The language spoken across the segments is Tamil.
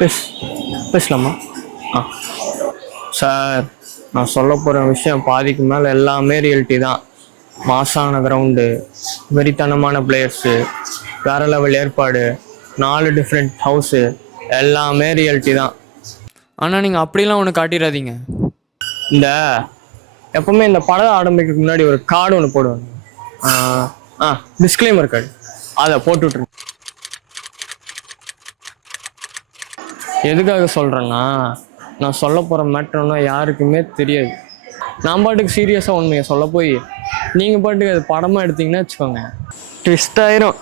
பேஸ் பேசலாமா? ஆ சார், நான் சொல்ல போகிற விஷயம் பாதிக்கு மேலே எல்லாமே ரியாலிட்டி தான். மாசான கிரவுண்டு, வெறித்தனமான பிளேயர்ஸு, வேற லெவல் ஏற்பாடு, 4 டிஃப்ரெண்ட் ஹவுஸு, எல்லாமே ரியாலிட்டி தான். ஆனால் நீங்கள் அப்படிலாம் ஒன்று காட்டிடாதீங்க. இந்த எப்பவுமே இந்த படம் ஆரம்பிக்கிறதுக்கு முன்னாடி ஒரு கார்டு ஒன்று போடுவாங்க. டிஸ்க்ளைமர் கார்டு, அதை போட்டுவிட்ருங்க. எதுக்காக சொல்கிறேன்னா, நான் சொல்ல போகிற மேட்டர்னா யாருக்குமே தெரியாது. நான் பாட்டுக்கு சீரியஸாக உண்மையை சொல்ல போய் நீங்கள் பாட்டுக்கு அது படமாக எடுத்தீங்கன்னா வச்சுக்கோங்க, ட்விஸ்ட் ஆயிரும்.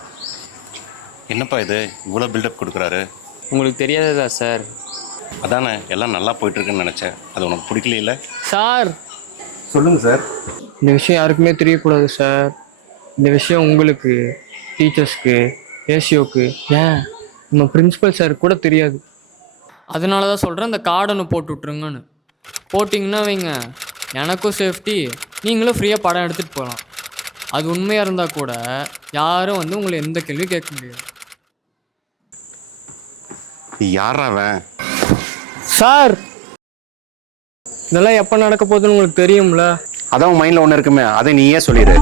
என்னப்பா இது இவ்வளோ பில்டப் கொடுக்குறாரு? உங்களுக்கு தெரியாததா சார்? அதானே எல்லாம் நல்லா போயிட்டுருக்குன்னு நினச்சேன். அது உனக்கு பிடிக்கல இல்லை? சார் சொல்லுங்கள் சார். இந்த விஷயம் யாருக்குமே தெரியக்கூடாது சார். இந்த விஷயம் உங்களுக்கு, டீச்சர்ஸ்க்கு, ஏசியோக்கு, ஏன் நம்ம பிரின்சிபல் சார் கூட தெரியாது. அதனால தான் சொல்கிறேன், இந்த கார்டு ஒன்று போட்டு விட்ருங்கன்னு. போட்டிங்கன்னா வைங்க, எனக்கும் சேஃப்டி, நீங்களும் ஃப்ரீயாக படம் எடுத்துகிட்டு போகலாம். அது உண்மையாக இருந்தால் கூட யாரும் வந்து உங்களை எந்த கேள்வியும் கேட்க முடியாது. யாரா அவன்? சார், இதெல்லாம் எப்போ நடக்க போகுதுன்னு உங்களுக்கு தெரியும்ல? அதான் உன் மைண்டில் ஒன்று இருக்குமே, அதை நீயே சொல்லிடு.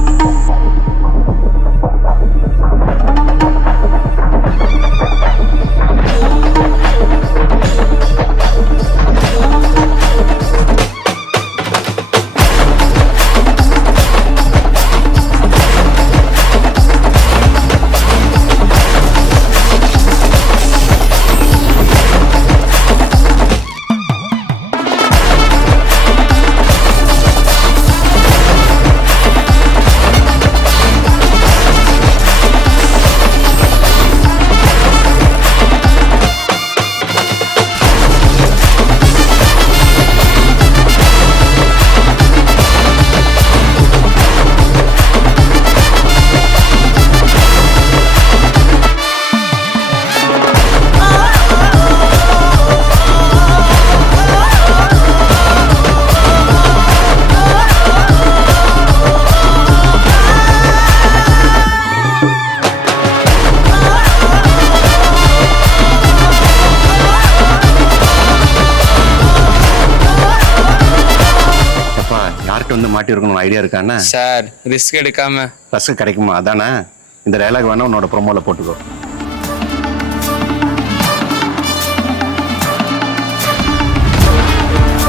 வந்து மாட்டி இருக்கணும் ஐடியா இருக்கானே சார், ரிஸ்க் எடுக்காம பஸ்ஸு கிடைக்குமா? அதானே இந்த டயலாக் வேணா உன்னோட ப்ரோமோல போட்டுக்கோ.